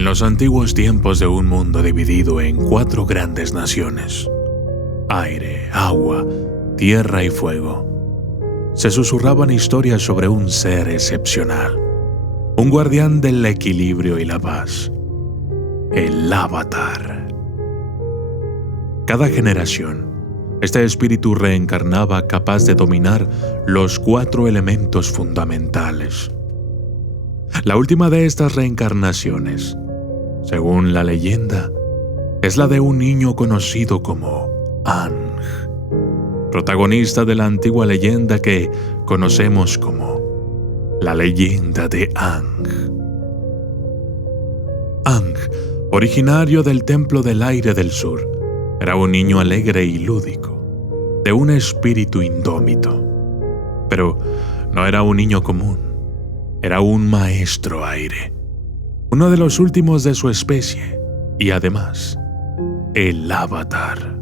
En los antiguos tiempos de un mundo dividido en 4 grandes naciones, aire, agua, tierra y fuego, se susurraban historias sobre un ser excepcional, un guardián del equilibrio y la paz, el Avatar. Cada generación, este espíritu reencarnaba capaz de dominar los 4 elementos fundamentales. La última de estas reencarnaciones, según la leyenda, es la de un niño conocido como Aang, protagonista de la antigua leyenda que conocemos como la leyenda de Aang. Aang, originario del Templo del Aire del Sur, era un niño alegre y lúdico, de un espíritu indómito. Pero no era un niño común, era un maestro aire, uno de los últimos de su especie y además, el Avatar.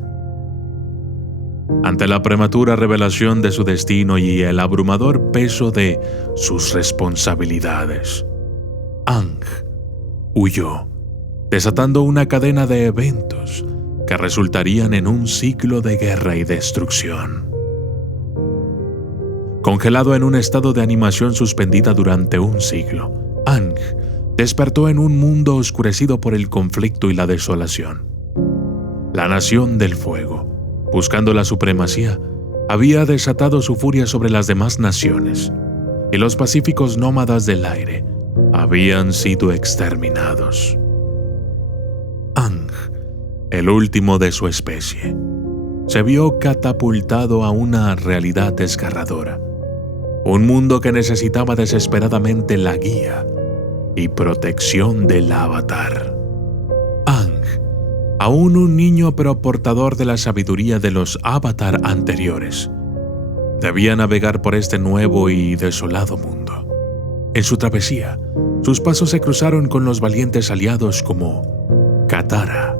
Ante la prematura revelación de su destino y el abrumador peso de sus responsabilidades, Aang huyó, desatando una cadena de eventos que resultarían en un ciclo de guerra y destrucción. Congelado en un estado de animación suspendida durante un siglo, Aang despertó en un mundo oscurecido por el conflicto y la desolación. La Nación del Fuego, buscando la supremacía, había desatado su furia sobre las demás naciones, y los pacíficos nómadas del aire habían sido exterminados. Aang, el último de su especie, se vio catapultado a una realidad desgarradora, un mundo que necesitaba desesperadamente la guía y protección del Avatar. Aang, aún un niño pero portador de la sabiduría de los Avatar anteriores, debía navegar por este nuevo y desolado mundo. En su travesía, sus pasos se cruzaron con los valientes aliados como Katara,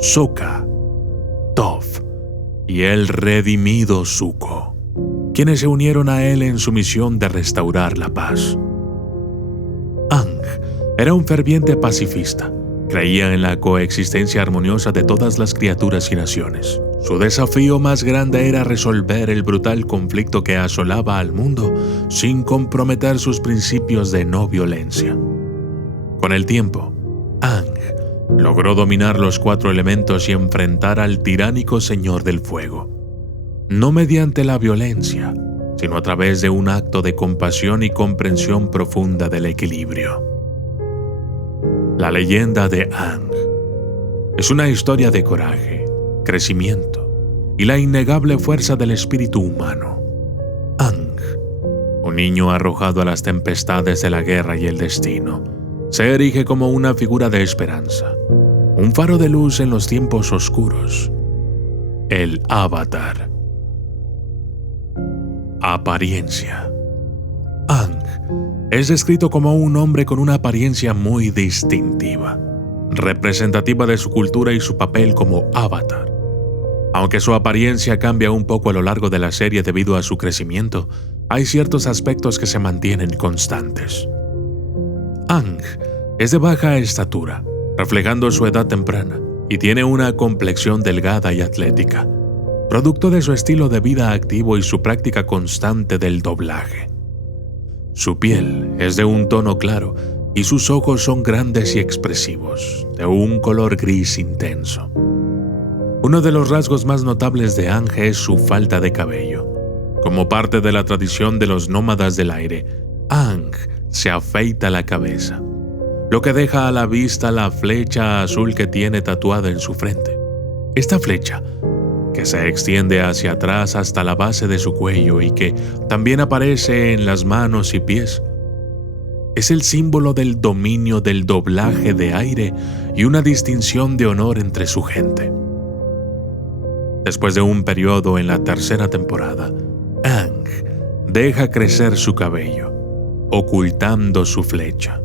Sokka, Toph y el redimido Zuko, quienes se unieron a él en su misión de restaurar la paz. Aang era un ferviente pacifista. Creía en la coexistencia armoniosa de todas las criaturas y naciones. Su desafío más grande era resolver el brutal conflicto que asolaba al mundo sin comprometer sus principios de no violencia. Con el tiempo, Aang logró dominar los 4 elementos y enfrentar al tiránico Señor del Fuego, no mediante la violencia, sino a través de un acto de compasión y comprensión profunda del equilibrio. La leyenda de Aang es una historia de coraje, crecimiento y la innegable fuerza del espíritu humano. Aang, un niño arrojado a las tempestades de la guerra y el destino, se erige como una figura de esperanza, un faro de luz en los tiempos oscuros. El Avatar. Apariencia. Aang es descrito como un hombre con una apariencia muy distintiva, representativa de su cultura y su papel como Avatar. Aunque su apariencia cambia un poco a lo largo de la serie debido a su crecimiento, hay ciertos aspectos que se mantienen constantes. Aang es de baja estatura, reflejando su edad temprana, y tiene una complexión delgada y atlética, producto de su estilo de vida activo y su práctica constante del doblaje. Su piel es de un tono claro y sus ojos son grandes y expresivos, de un color gris intenso. Uno de los rasgos más notables de Aang es su falta de cabello. Como parte de la tradición de los nómadas del aire, Aang se afeita la cabeza, lo que deja a la vista la flecha azul que tiene tatuada en su frente. Esta flecha, que se extiende hacia atrás hasta la base de su cuello y que también aparece en las manos y pies, es el símbolo del dominio del doblaje de aire y una distinción de honor entre su gente. Después de un periodo en la 3ª temporada, Aang deja crecer su cabello, ocultando su flecha,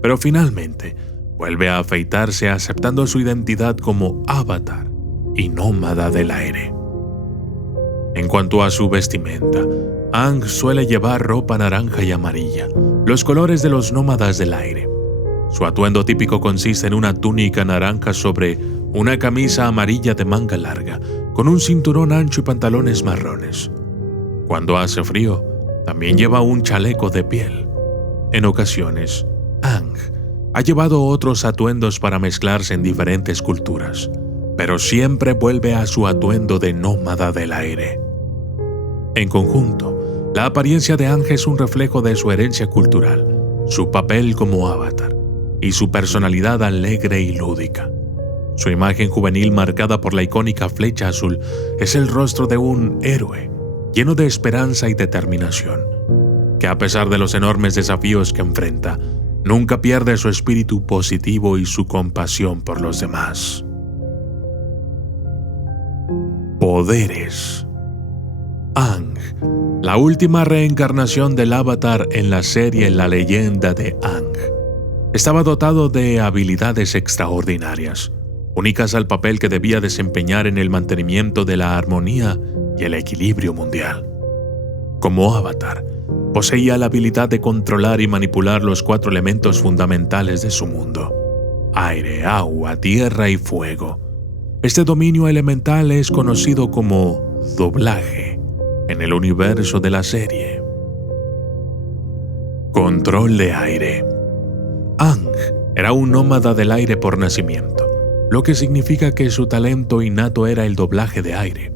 pero finalmente vuelve a afeitarse aceptando su identidad como Avatar y nómada del aire. En cuanto a su vestimenta, Aang suele llevar ropa naranja y amarilla, los colores de los nómadas del aire. Su atuendo típico consiste en una túnica naranja sobre una camisa amarilla de manga larga, con un cinturón ancho y pantalones marrones. Cuando hace frío, también lleva un chaleco de piel. En ocasiones, Aang ha llevado otros atuendos para mezclarse en diferentes culturas, pero siempre vuelve a su atuendo de nómada del aire. En conjunto, la apariencia de Aang es un reflejo de su herencia cultural, su papel como avatar y su personalidad alegre y lúdica. Su imagen juvenil marcada por la icónica flecha azul es el rostro de un héroe lleno de esperanza y determinación, que a pesar de los enormes desafíos que enfrenta, nunca pierde su espíritu positivo y su compasión por los demás. Poderes. Aang, la última reencarnación del Avatar en la serie La Leyenda de Aang, estaba dotado de habilidades extraordinarias, únicas al papel que debía desempeñar en el mantenimiento de la armonía y el equilibrio mundial. Como Avatar, poseía la habilidad de controlar y manipular los 4 elementos fundamentales de su mundo: aire, agua, tierra y fuego. Este dominio elemental es conocido como doblaje en el universo de la serie. Control de aire. Aang era un nómada del aire por nacimiento, lo que significa que su talento innato era el doblaje de aire.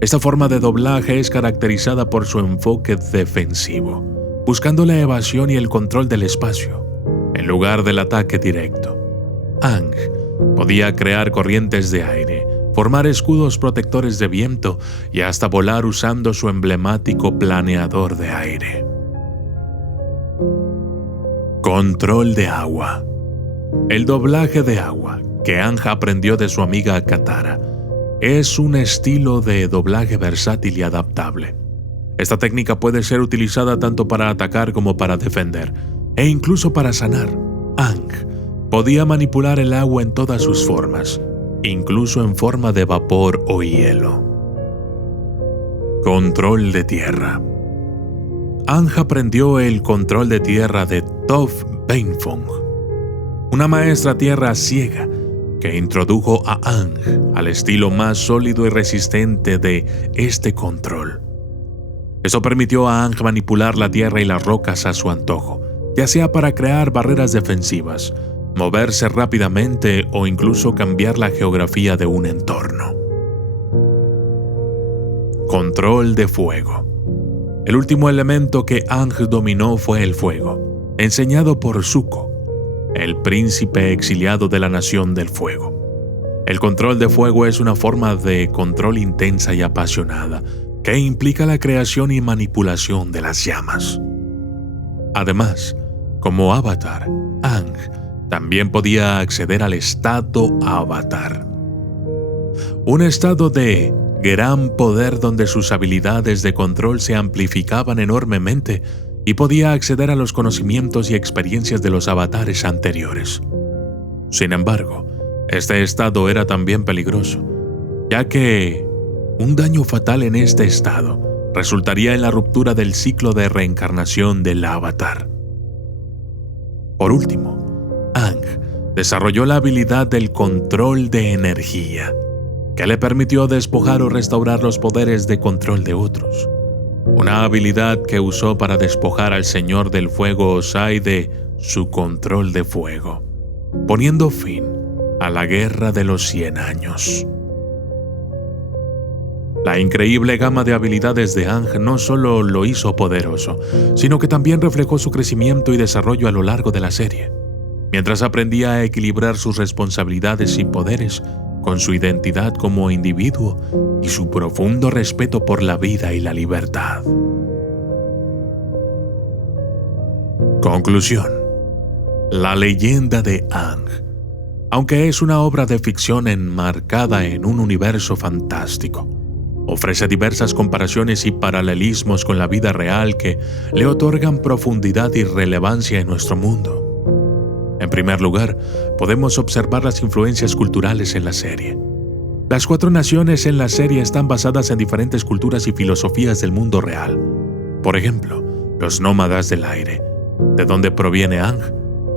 Esta forma de doblaje es caracterizada por su enfoque defensivo, buscando la evasión y el control del espacio, en lugar del ataque directo. Aang podía crear corrientes de aire, formar escudos protectores de viento y hasta volar usando su emblemático planeador de aire. Control de agua. El doblaje de agua, que Aang aprendió de su amiga Katara, es un estilo de doblaje versátil y adaptable. Esta técnica puede ser utilizada tanto para atacar como para defender, e incluso para sanar. Aang podía manipular el agua en todas sus formas, incluso en forma de vapor o hielo. Control de tierra. Aang aprendió el control de tierra de Toph Beifong, una maestra tierra ciega que introdujo a Aang al estilo más sólido y resistente de este control. Eso permitió a Aang manipular la tierra y las rocas a su antojo, ya sea para crear barreras defensivas, moverse rápidamente o incluso cambiar la geografía de un entorno. Control de fuego. El último elemento que Aang dominó fue el fuego, enseñado por Zuko, el príncipe exiliado de la Nación del Fuego. El control de fuego es una forma de control intensa y apasionada que implica la creación y manipulación de las llamas. Además, como avatar, Aang también podía acceder al estado avatar, un estado de gran poder donde sus habilidades de control se amplificaban enormemente y podía acceder a los conocimientos y experiencias de los avatares anteriores. Sin embargo, este estado era también peligroso, ya que un daño fatal en este estado resultaría en la ruptura del ciclo de reencarnación del avatar. Por último, Aang desarrolló la habilidad del control de energía, que le permitió despojar o restaurar los poderes de control de otros. Una habilidad que usó para despojar al Señor del Fuego Ozai de su control de fuego, poniendo fin a la Guerra de los 100 años. La increíble gama de habilidades de Aang no solo lo hizo poderoso, sino que también reflejó su crecimiento y desarrollo a lo largo de la serie, mientras aprendía a equilibrar sus responsabilidades y poderes con su identidad como individuo y su profundo respeto por la vida y la libertad. Conclusión. La leyenda de Aang, aunque es una obra de ficción enmarcada en un universo fantástico, ofrece diversas comparaciones y paralelismos con la vida real que le otorgan profundidad y relevancia en nuestro mundo. En primer lugar, podemos observar las influencias culturales en la serie. Las 4 naciones en la serie están basadas en diferentes culturas y filosofías del mundo real. Por ejemplo, los nómadas del aire, de donde proviene Aang,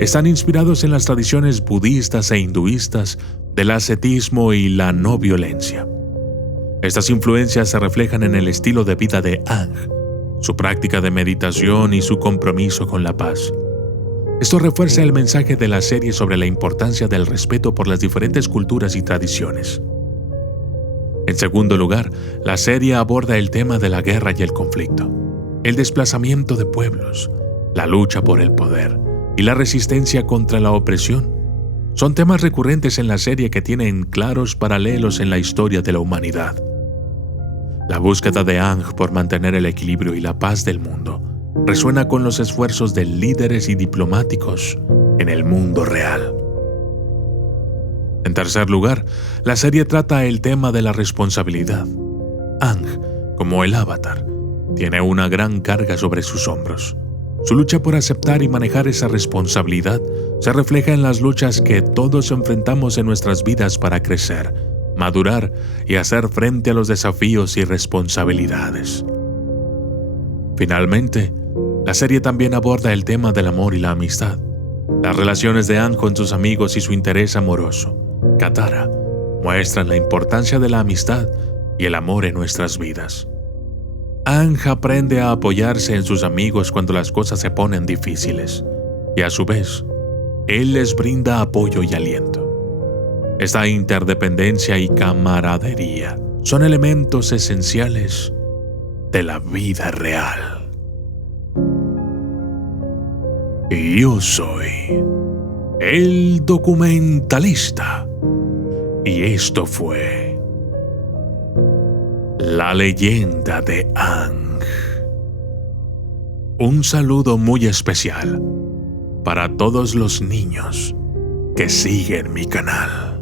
están inspirados en las tradiciones budistas e hinduistas del ascetismo y la no violencia. Estas influencias se reflejan en el estilo de vida de Aang, su práctica de meditación y su compromiso con la paz. Esto refuerza el mensaje de la serie sobre la importancia del respeto por las diferentes culturas y tradiciones. En segundo lugar, la serie aborda el tema de la guerra y el conflicto, el desplazamiento de pueblos, la lucha por el poder y la resistencia contra la opresión. Son temas recurrentes en la serie que tienen claros paralelos en la historia de la humanidad. La búsqueda de Aang por mantener el equilibrio y la paz del mundo resuena con los esfuerzos de líderes y diplomáticos en el mundo real. En tercer lugar, la serie trata el tema de la responsabilidad. Aang, como el Avatar, tiene una gran carga sobre sus hombros. Su lucha por aceptar y manejar esa responsabilidad se refleja en las luchas que todos enfrentamos en nuestras vidas para crecer, madurar y hacer frente a los desafíos y responsabilidades. Finalmente, la serie también aborda el tema del amor y la amistad. Las relaciones de Aang con sus amigos y su interés amoroso, Katara, muestran la importancia de la amistad y el amor en nuestras vidas. Aang aprende a apoyarse en sus amigos cuando las cosas se ponen difíciles, y a su vez, él les brinda apoyo y aliento. Esta interdependencia y camaradería son elementos esenciales de la vida real. Y yo soy el documentalista, y esto fue La leyenda de Aang. Un saludo muy especial para todos los niños que siguen mi canal.